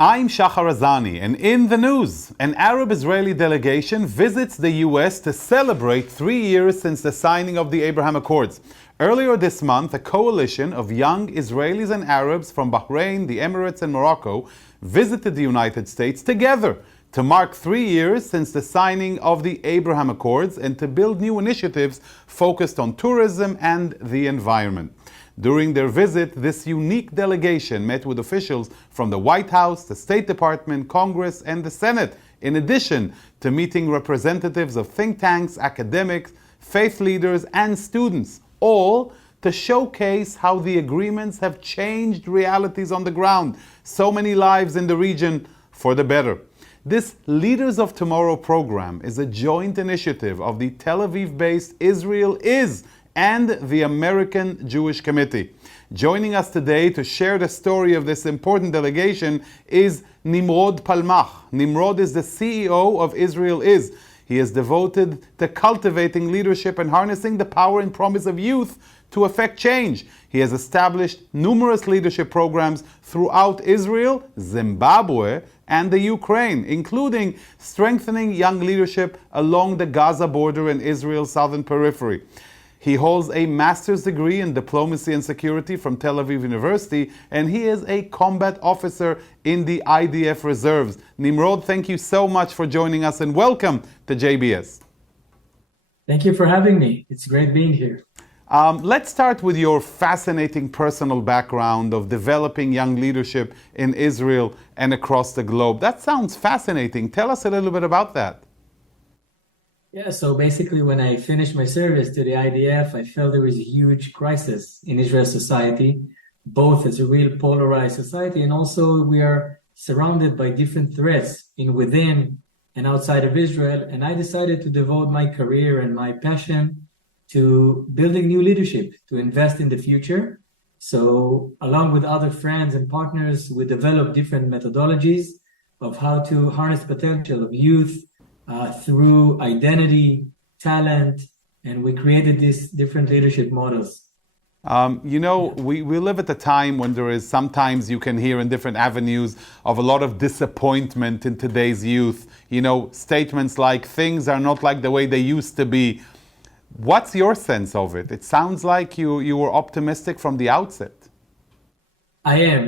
I'm Shahar Azani, and in the news, an ArabIsraeli delegation visits the US to celebrate 3 years since the signing of the Abraham Accords. Earlier this month, a coalition of young Israelis and Arabs from Bahrain, the Emirates, and Morocco visited the United States together to mark 3 years since the signing of the Abraham Accords and to build new initiatives focused on tourism and the environment. During their visit, this unique delegation met with officials from the White House, the State Department, Congress, and the Senate, in addition to meeting representatives of think tanks, academics, faith leaders, and students, all to showcase how the agreements have changed realities on the ground, so many lives in the region for the better. This Leaders of Tomorrow program is a joint initiative of the Tel Aviv-based Israel Is and the American Jewish Committee. Joining us today to share the story of this important delegation is Nimrod Palmach. Nimrod is the CEO of Israel Is. He is devoted to cultivating leadership and harnessing the power and promise of youth to effect change. He has established numerous leadership programs throughout Israel, Zimbabwe, and the Ukraine, including strengthening young leadership along the Gaza border and Israel's southern periphery. He holds a master's degree in diplomacy and security from Tel Aviv University, and he is a combat officer in the IDF reserves. Nimrod, thank you so much for joining us and welcome to JBS. Thank you for having me. It's great being here. Let's start with your fascinating personal background of developing young leadership in Israel and across the globe. That sounds fascinating. Tell us a little bit about that. Yeah, so basically when I finished my service to the IDF, I felt there was a huge crisis in Israel's society, both as a real polarized society and also we are surrounded by different threats in within and outside of Israel. And I decided to devote my career and my passion to building new leadership, to invest in the future. So along with other friends and partners, we developed different methodologies of how to harness potential of youth through identity, talent, and we created these different leadership models. We live at a time when there is sometimes you can hear in different avenues of a lot of disappointment in today's youth. Statements like things are not like the way they used to be. What's your sense of it? It sounds like you were optimistic from the outset. I am.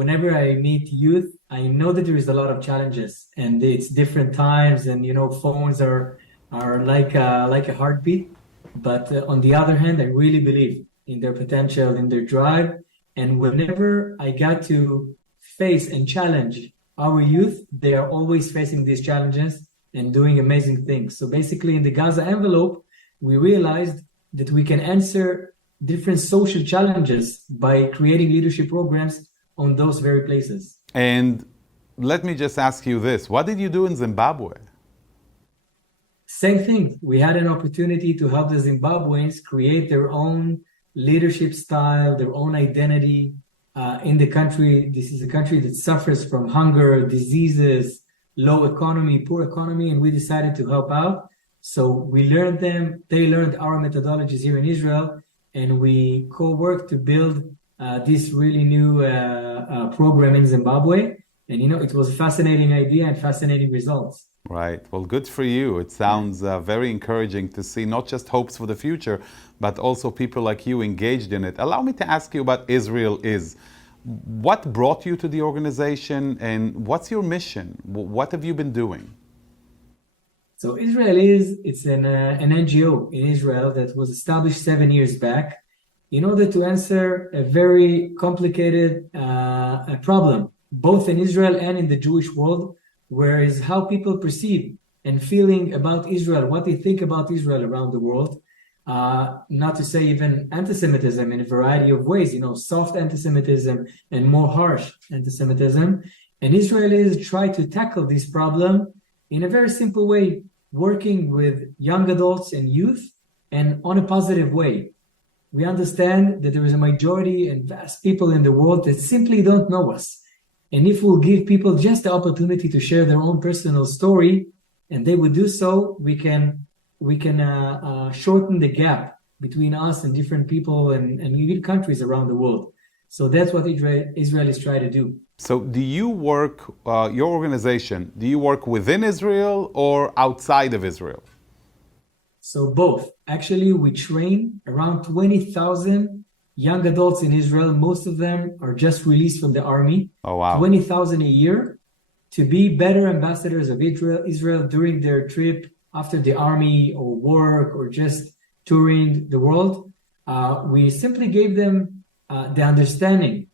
Whenever I meet youth, I know that there is a lot of challenges and it's different times and, phones are like a heartbeat. But on the other hand, I really believe in their potential, in their drive. And whenever I got to face and challenge our youth, they are always facing these challenges and doing amazing things. So basically in the Gaza envelope, we realized that we can answer different social challenges by creating leadership programs on those very places. And let me just ask you this. What did you do in Zimbabwe? Same thing. We had an opportunity to help the Zimbabweans create their own leadership style, their own identity in the country. This is a country that suffers from hunger, diseases, low economy, poor economy, and we decided to help out. So we learned them, they learned our methodologies here in Israel, and we co-worked to build this really new program in Zimbabwe. And, it was a fascinating idea and fascinating results. Right. Well, good for you. It sounds very encouraging to see not just hopes for the future, but also people like you engaged in it. Allow me to ask you about Israel Is. What brought you to the organization and what's your mission? What have you been doing? So Israel it's an NGO in Israel that was established 7 years back in order to answer a very complicated problem, both in Israel and in the Jewish world, whereas how people perceive and feeling about Israel, what they think about Israel around the world, not to say even anti-Semitism in a variety of ways, soft anti-Semitism and more harsh anti-Semitism. And Israelis try to tackle this problem in a very simple way, working with young adults and youth and on a positive way. We understand that there is a majority and vast people in the world that simply don't know us. And if we'll give people just the opportunity to share their own personal story, and they would do so, we can shorten the gap between us and different people and countries around the world. So that's what Israel is trying to do. So do you work, your organization, do you work within Israel or outside of Israel? So both. Actually, we train around 20,000 young adults in Israel. Most of them are just released from the army. Oh, wow. 20,000 a year to be better ambassadors of Israel during their trip after the army or work or just touring the world. We simply gave them the understanding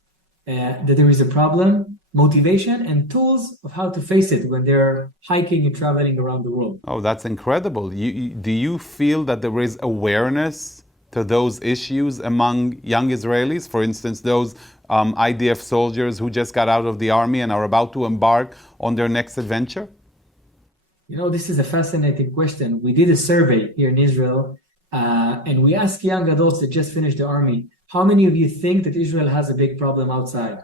that there is a problem, motivation, and tools of how to face it when they're hiking and traveling around the world. Oh, that's incredible. Do you feel that there is awareness to those issues among young Israelis? For instance, those IDF soldiers who just got out of the army and are about to embark on their next adventure? You know, this is a fascinating question. We did a survey here in Israel, and we asked young adults that just finished the army, how many of you think that Israel has a big problem outside?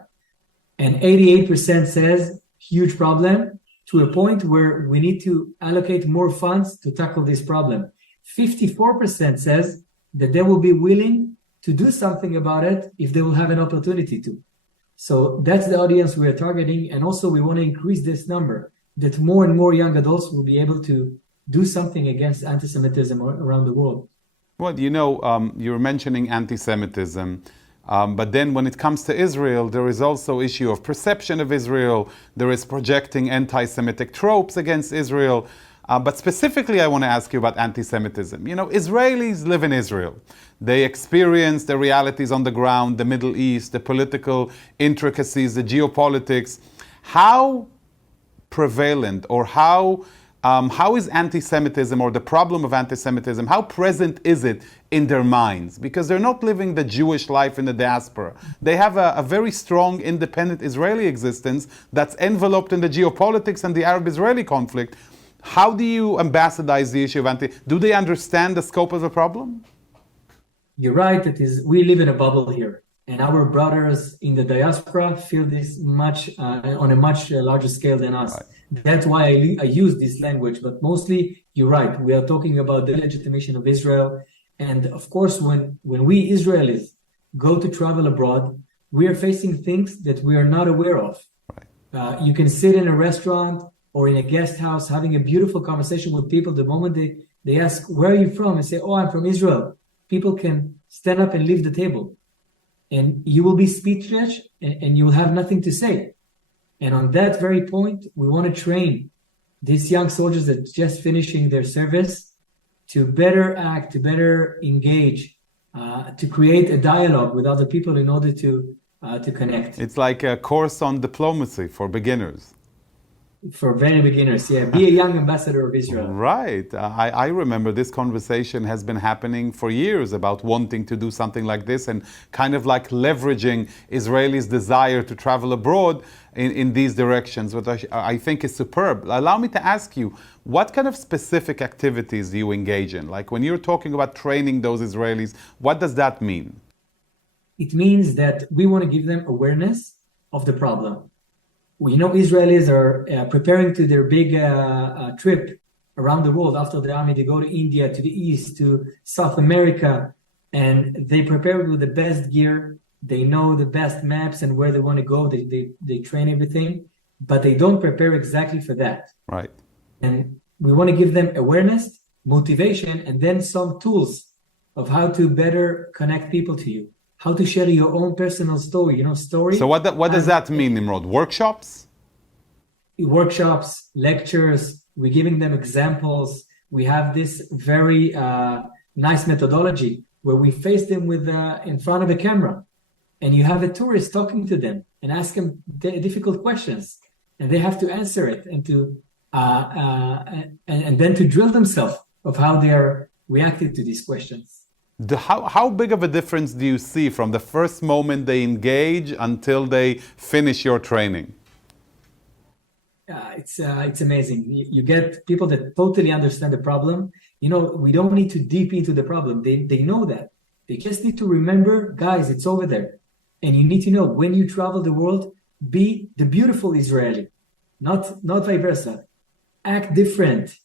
And 88% says huge problem, to a point where we need to allocate more funds to tackle this problem. 54% says that they will be willing to do something about it if they will have an opportunity to. So that's the audience we are targeting. And also we want to increase this number, that more and more young adults will be able to do something against anti-Semitism around the world. Well, you know, you're mentioning anti-Semitism, but then when it comes to Israel, there is also issue of perception of Israel. There is projecting anti-Semitic tropes against Israel. But specifically, I want to ask you about anti-Semitism. You know, Israelis live in Israel. They experience the realities on the ground, the Middle East, the political intricacies, the geopolitics. How prevalent or how is anti-Semitism or the problem of anti-Semitism, how present is it in their minds? Because they're not living the Jewish life in the diaspora. They have a very strong, independent Israeli existence that's enveloped in the geopolitics and the Arab-Israeli conflict. How do you ambassadorize the issue of do they understand the scope of the problem? You're right, we live in a bubble here. And our brothers in the diaspora feel this much on a much larger scale than us. Right. That's why I use this language. But mostly, you're right. We are talking about the legitimation of Israel. And of course, when we Israelis go to travel abroad, we are facing things that we are not aware of. Right. You can sit in a restaurant or in a guest house having a beautiful conversation with people. The moment they ask, where are you from? And say, oh, I'm from Israel. People can stand up and leave the table. And you will be speechless and you will have nothing to say. And on that very point, we want to train these young soldiers that are just finishing their service to better act, to better engage, to create a dialogue with other people in order to connect. It's like a course on diplomacy for beginners. For very beginners, yeah. Be a young ambassador of Israel. Right. I remember this conversation has been happening for years about wanting to do something like this and kind of like leveraging Israelis' desire to travel abroad in these directions, which I think is superb. Allow me to ask you, what kind of specific activities do you engage in? Like when you're talking about training those Israelis, what does that mean? It means that we want to give them awareness of the problem. We know Israelis are preparing to their big trip around the world after the army. They go to India, to the East, to South America, and they prepare with the best gear. They know the best maps and where they want to go. They train everything, but they don't prepare exactly for that. Right. And we want to give them awareness, motivation, and then some tools of how to better connect people to you. How to share your own personal story, story. So what does that mean, Nimrod? Workshops? Workshops, lectures, we're giving them examples. We have this very nice methodology where we face them with in front of a camera. And you have a tourist talking to them and ask them difficult questions. And they have to answer it and then to drill themselves of how they are reacting to these questions. How big of a difference do you see from the first moment they engage until they finish your training? It's amazing. You get people that totally understand the problem. We don't need to deep into the problem. They know that. They just need to remember, guys, it's over there. And you need to know when you travel the world, be the beautiful Israeli, not vice versa. Act different.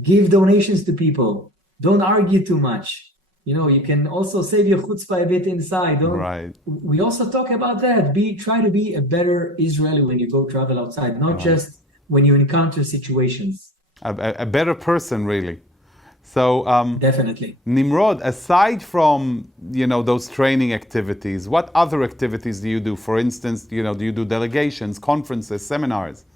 Give donations to people. Don't argue too much. You can also save your chutzpah a bit inside. Right. We also talk about that. Try to be a better Israeli when you go travel outside, not just when you encounter situations. A better person, really. So, Definitely. Nimrod, aside from, those training activities, what other activities do you do? For instance, do you do delegations, conferences, seminars?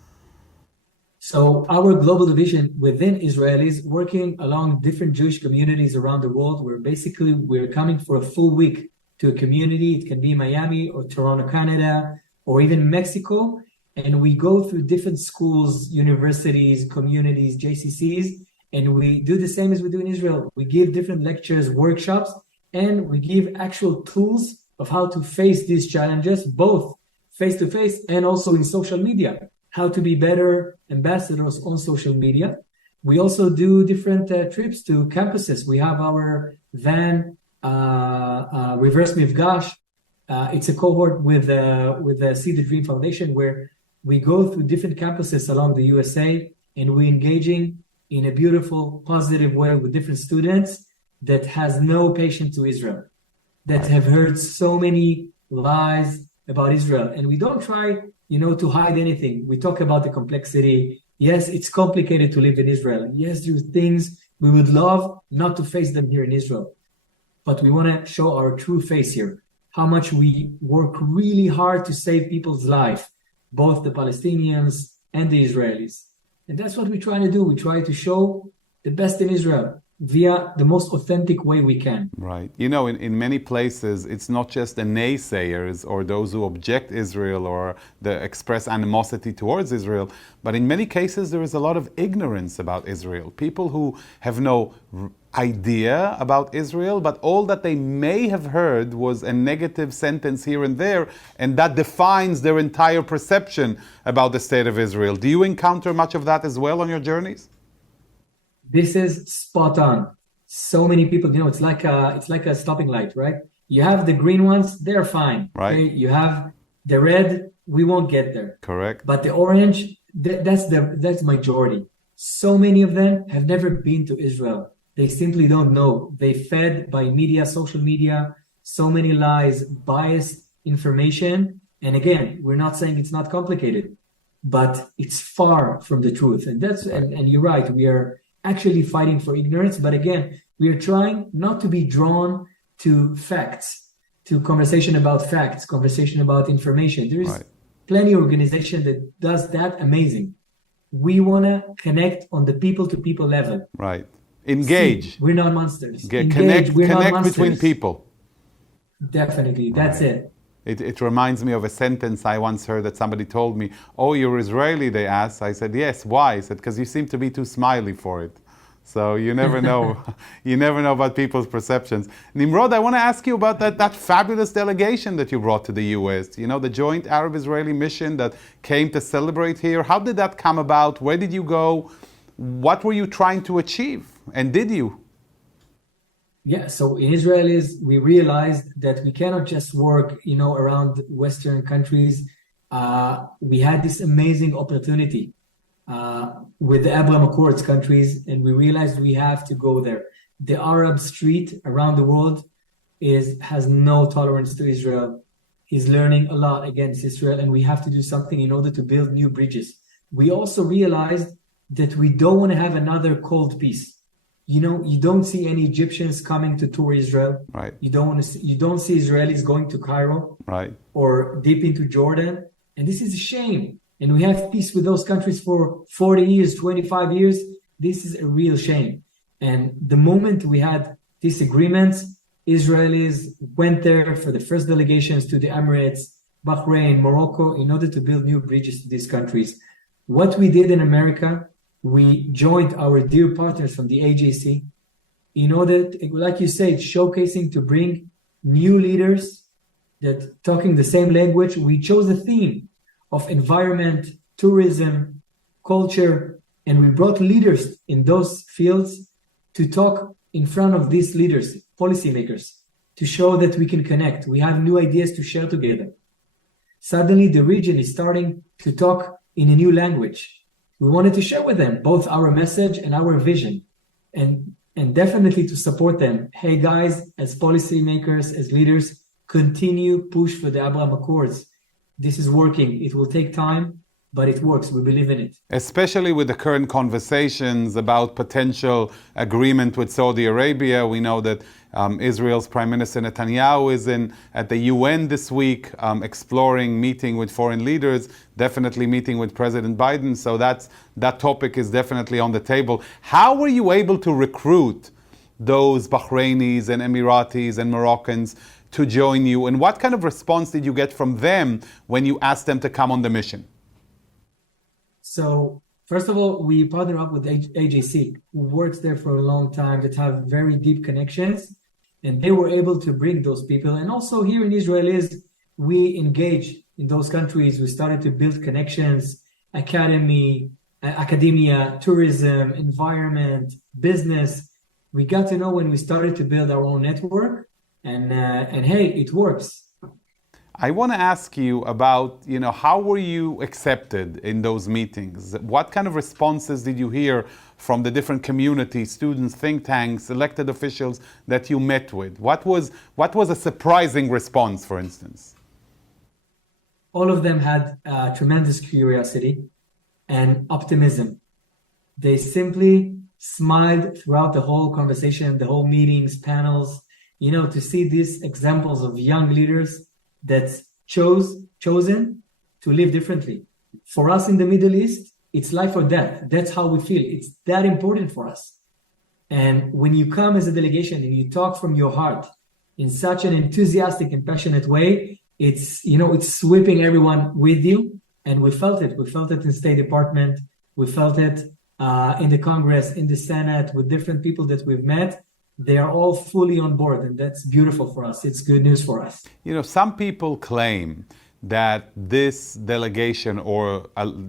So our global division within Israelis working along different Jewish communities around the world, we're coming for a full week to a community. It can be Miami or Toronto, Canada, or even Mexico. And we go through different schools, universities, communities, JCCs, and we do the same as we do in Israel. We give different lectures, workshops, and we give actual tools of how to face these challenges, both face-to-face and also in social media. How to be better ambassadors on social media. We also do different trips to campuses. We have our van, Reverse Mifgash. It's a cohort with the See the Dream Foundation where we go through different campuses along the USA and we're engaging in a beautiful, positive way with different students that has no patience to Israel, that have heard so many lies about Israel. And we don't try to hide anything. We talk about the complexity. Yes, it's complicated to live in Israel. Yes, there are things we would love not to face them here in Israel. But we want to show our true face here. How much we work really hard to save people's life, both the Palestinians and the Israelis. And that's what we try to do. We try to show the best in Israel via the most authentic way we can. Right. In many places, it's not just the naysayers or those who object Israel or the express animosity towards Israel, but in many cases there is a lot of ignorance about Israel. People who have no idea about Israel, but all that they may have heard was a negative sentence here and there, and that defines their entire perception about the state of Israel. Do you encounter much of that as well on your journeys? This is spot on. So many people, it's like a stopping light, right? You have the green ones, they're fine. Right. Okay? You have the red, we won't get there. Correct. But the orange, that's majority. So many of them have never been to Israel. They simply don't know. They fed by media, social media, so many lies, biased information. And again, we're not saying it's not complicated, but it's far from the truth. And and you're right. We are actually fighting for ignorance. But again, we are trying not to be drawn to facts, to conversation about facts, conversation about information. There is plenty of organization that does that amazing. We want to connect on the people-to-people level. Right. Engage. See, we're not monsters. Connect between people. Definitely. That's it. It reminds me of a sentence I once heard that somebody told me, "Oh, you're Israeli," they asked. I said, "Yes, why?" I said, "Because you seem to be too smiley for it." So you never know. You never know about people's perceptions. Nimrod, I want to ask you about that fabulous delegation that you brought to the U.S. The joint Arab-Israeli mission that came to celebrate here. How did that come about? Where did you go? What were you trying to achieve? And did you? Yeah, so in Israel we realized that we cannot just work, around Western countries. We had this amazing opportunity with the Abraham Accords countries, and we realized we have to go there. The Arab street around the world has no tolerance to Israel. He's learning a lot against Israel, and we have to do something in order to build new bridges. We also realized that we don't want to have another cold peace. You don't see any Egyptians coming to tour Israel. Right. You don't see Israelis going to Cairo. Right. Or deep into Jordan. And this is a shame. And we have peace with those countries for 40 years, 25 years. This is a real shame. And the moment we had disagreements, Israelis went there for the first delegations to the Emirates, Bahrain, Morocco, in order to build new bridges to these countries. What we did in America, we joined our dear partners from the AJC in order, like you said, showcasing to bring new leaders that talking the same language. We chose a theme of environment, tourism, culture, and we brought leaders in those fields to talk in front of these leaders, policymakers, to show that we can connect. We have new ideas to share together. Suddenly, the region is starting to talk in a new language. We wanted to share with them both our message and our vision. And and definitely to support them. Hey guys, as policymakers, as leaders, continue push for the Abraham Accords. This is working. It will take time, but it works. We believe in it. Especially with the current conversations about potential agreement with Saudi Arabia. We know that Israel's Prime Minister Netanyahu is at the UN this week, exploring meeting with foreign leaders, definitely meeting with President Biden. So that topic is definitely on the table. How were you able to recruit those Bahrainis and Emiratis and Moroccans to join you? And what kind of response did you get from them when you asked them to come on the mission? So first of all, we partner up with AJC, who works there for a long time, that have very deep connections, and they were able to bring those people. And also here in Israel we engage in those countries. We started to build connections, academia, tourism, environment, business. We got to know when we started to build our own network, and hey, it works. I want to ask you about, how were you accepted in those meetings? What kind of responses did you hear from the different communities, students, think tanks, elected officials that you met with? What was a surprising response, for instance? All of them had tremendous curiosity and optimism. They simply smiled throughout the whole conversation, the whole meetings, panels, to see these examples of young leaders that's chosen to live differently. For us in the Middle East, it's life or death. That's how we feel. It's that important for us. And when you come as a delegation and you talk from your heart in such an enthusiastic and passionate way, it's sweeping everyone with you. And we felt it. We felt it in State Department. We felt it in the Congress, in the Senate, with different people that we've met. They are all fully on board, and that's beautiful for us. It's good news for us. Some people claim that this delegation or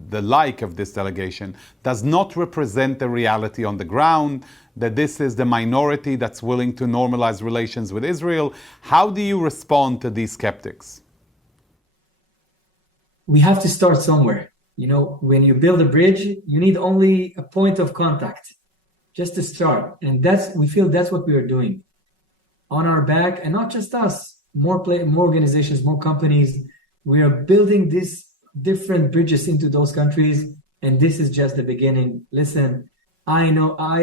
the like of this delegation does not represent the reality on the ground, that this is the minority that's willing to normalize relations with Israel. How do you respond to these skeptics? We have to start somewhere. When you build a bridge, you need only a point of contact just to start. And we feel that's what we are doing on our back, and not just us, more organizations, more companies. We are building these different bridges into those countries, and this is just the beginning. Listen, I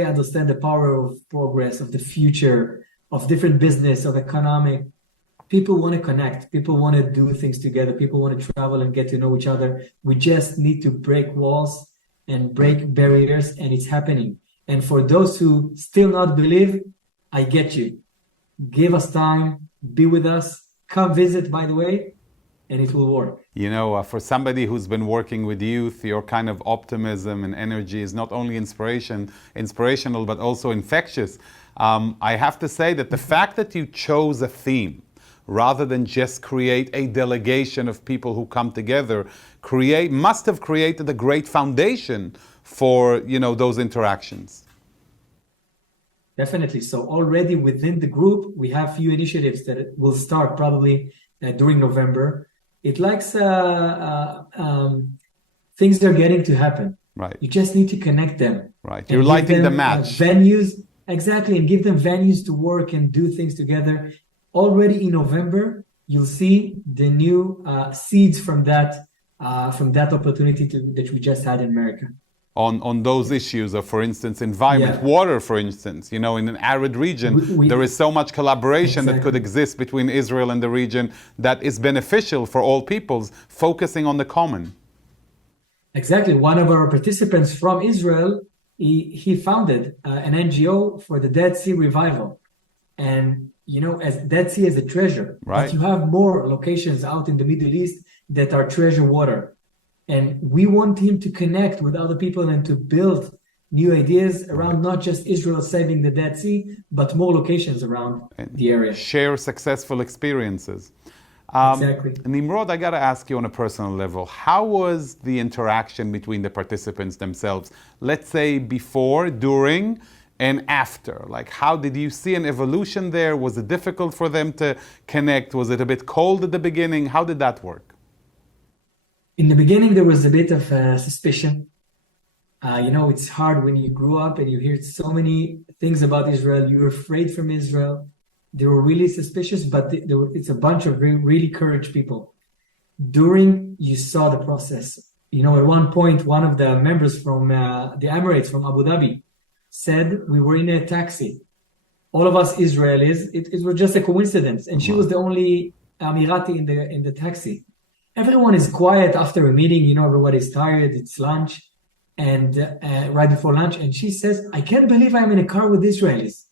understand the power of progress, of the future, of different business, of economic. People want to connect. People want to do things together. People want to travel and get to know each other. We just need to break walls and break barriers, and it's happening. And for those who still not believe, I get you. Give us time, be with us, come visit, by the way, and it will work. For somebody who's been working with youth, your kind of optimism and energy is not only inspirational, but also infectious. I have to say that the fact that you chose a theme, rather than just create a delegation of people who come together, must have created a great foundation for those interactions. Definitely. So already within the group, we have few initiatives that will start probably during November. It likes things are getting to happen. Right. You just need to connect them. Right. You're lighting the match. Venues, exactly, and give them venues to work and do things together. Already in November, you'll see the new seeds from that opportunity that we just had in America. On those issues of, for instance, environment, water, for instance, in an arid region, there is so much collaboration that could exist between Israel and the region that is beneficial for all peoples, focusing on the common. Exactly. One of our participants from Israel, he founded an NGO for the Dead Sea revival. And, as Dead Sea is a treasure, right. But you have more locations out in the Middle East that are treasure water. And we want him to connect with other people and to build new ideas around not just Israel saving the Dead Sea, but more locations around the area. Share successful experiences. Exactly. Nimrod, I got to ask you on a personal level, how was the interaction between the participants themselves? Let's say before, during, and after. How did you see an evolution there? Was it difficult for them to connect? Was it a bit cold at the beginning? How did that work? In the beginning, there was a bit of suspicion. It's hard when you grew up and you hear so many things about Israel. You're afraid from Israel. They were really suspicious, but it's a bunch of really courage people. During you saw the process. At one point, one of the members from the Emirates, from Abu Dhabi, said we were in a taxi. All of us Israelis, it was just a coincidence. And she was the only Emirati in the taxi. Everyone is quiet after a meeting. Everybody's tired. It's lunch. And right before lunch. And she says, I can't believe I'm in a car with Israelis.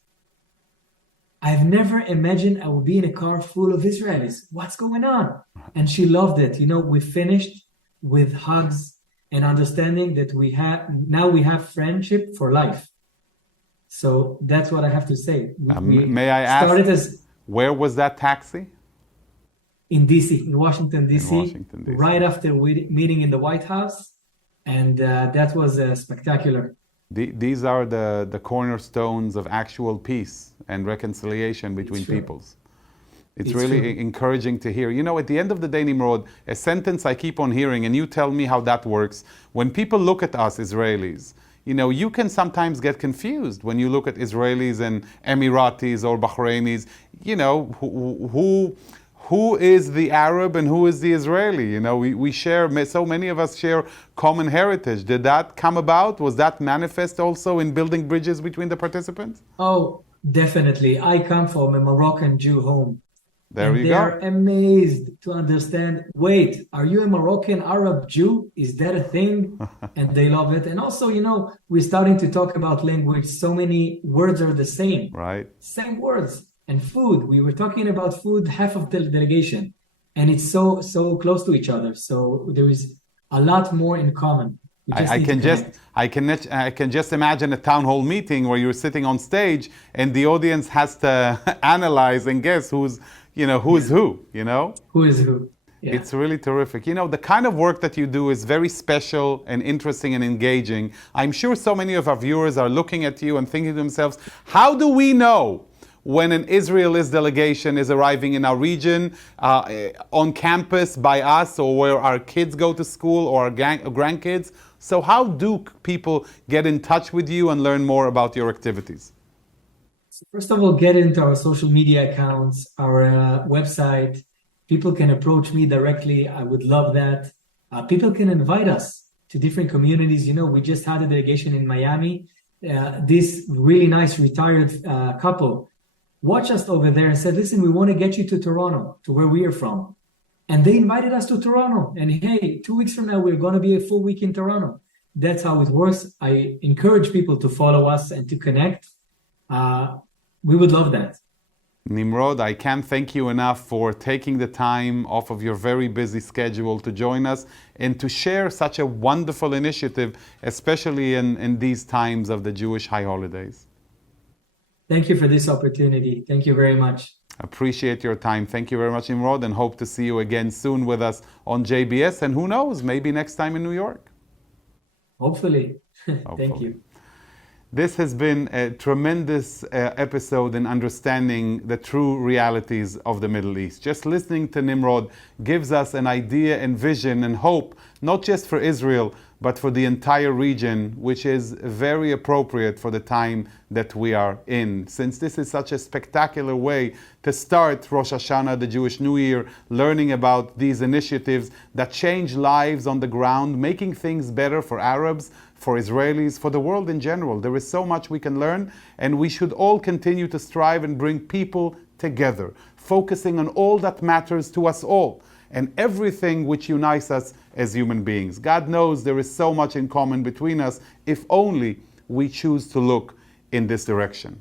I've never imagined I would be in a car full of Israelis. What's going on? And she loved it. We finished with hugs and understanding that we have friendship for life. So that's what I have to say. May I ask, where was that taxi? In DC, in Washington, DC. Right after meeting in the White House. And that was spectacular. These are the cornerstones of actual peace and reconciliation between peoples. It's really encouraging to hear. At the end of the day, Nimrod, a sentence I keep on hearing, and you tell me how that works. When people look at us Israelis, you can sometimes get confused when you look at Israelis and Emiratis or Bahrainis. Who is the Arab and who is the Israeli? We share, so many of us share common heritage. Did that come about? Was that manifest also in building bridges between the participants? Oh, definitely. I come from a Moroccan Jew home. There you go. They're amazed to understand, wait, are you a Moroccan Arab Jew? Is that a thing? And they love it. And also, we're starting to talk about language. So many words are the same. Right. Same words. And food, we were talking about food, half of the delegation, and it's so close to each other. So there is a lot more in common. I can just imagine a town hall meeting where you're sitting on stage and the audience has to analyze and guess who's who. Who is who? Yeah. It's really terrific. The kind of work that you do is very special and interesting and engaging. I'm sure so many of our viewers are looking at you and thinking to themselves, how do we know when an Israelist delegation is arriving in our region, on campus by us, or where our kids go to school, or our grandkids? So how do people get in touch with you and learn more about your activities? So first of all, get into our social media accounts, our website. People can approach me directly. I would love that. People can invite us to different communities. We just had a delegation in Miami. This really nice retired couple watched us over there and said, listen, we want to get you to Toronto, to where we are from. And they invited us to Toronto. And hey, 2 weeks from now, we're going to be a full week in Toronto. That's how it works. I encourage people to follow us and to connect. We would love that. Nimrod, I can't thank you enough for taking the time off of your very busy schedule to join us and to share such a wonderful initiative, especially in these times of the Jewish high holidays. Thank you for this opportunity. Thank you very much. Appreciate your time. Thank you very much, Nimrod, and hope to see you again soon with us on JBS. And who knows, maybe next time in New York. Hopefully. Thank you. This has been a tremendous episode in understanding the true realities of the Middle East. Just listening to Nimrod gives us an idea and vision and hope, not just for Israel, but for the entire region, which is very appropriate for the time that we are in. Since this is such a spectacular way to start Rosh Hashanah, the Jewish New Year, learning about these initiatives that change lives on the ground, making things better for Arabs, for Israelis, for the world in general. There is so much we can learn, and we should all continue to strive and bring people together, focusing on all that matters to us all, and everything which unites us as human beings. God knows there is so much in common between us if only we choose to look in this direction.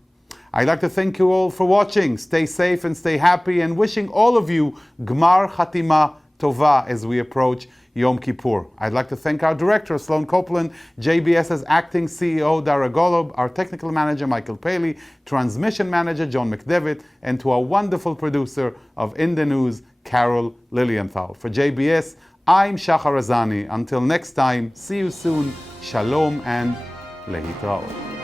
I'd like to thank you all for watching. Stay safe and stay happy, and wishing all of you Gmar Chatima Tova as we approach Yom Kippur. I'd like to thank our director, Sloan Copeland, JBS's acting CEO, Dara Golob, our technical manager, Michael Paley, transmission manager, John McDevitt, and to our wonderful producer of In the News, Carol Lilienthal. For JBS, I'm Shahar Azani. Until next time, see you soon. Shalom and lehitraot.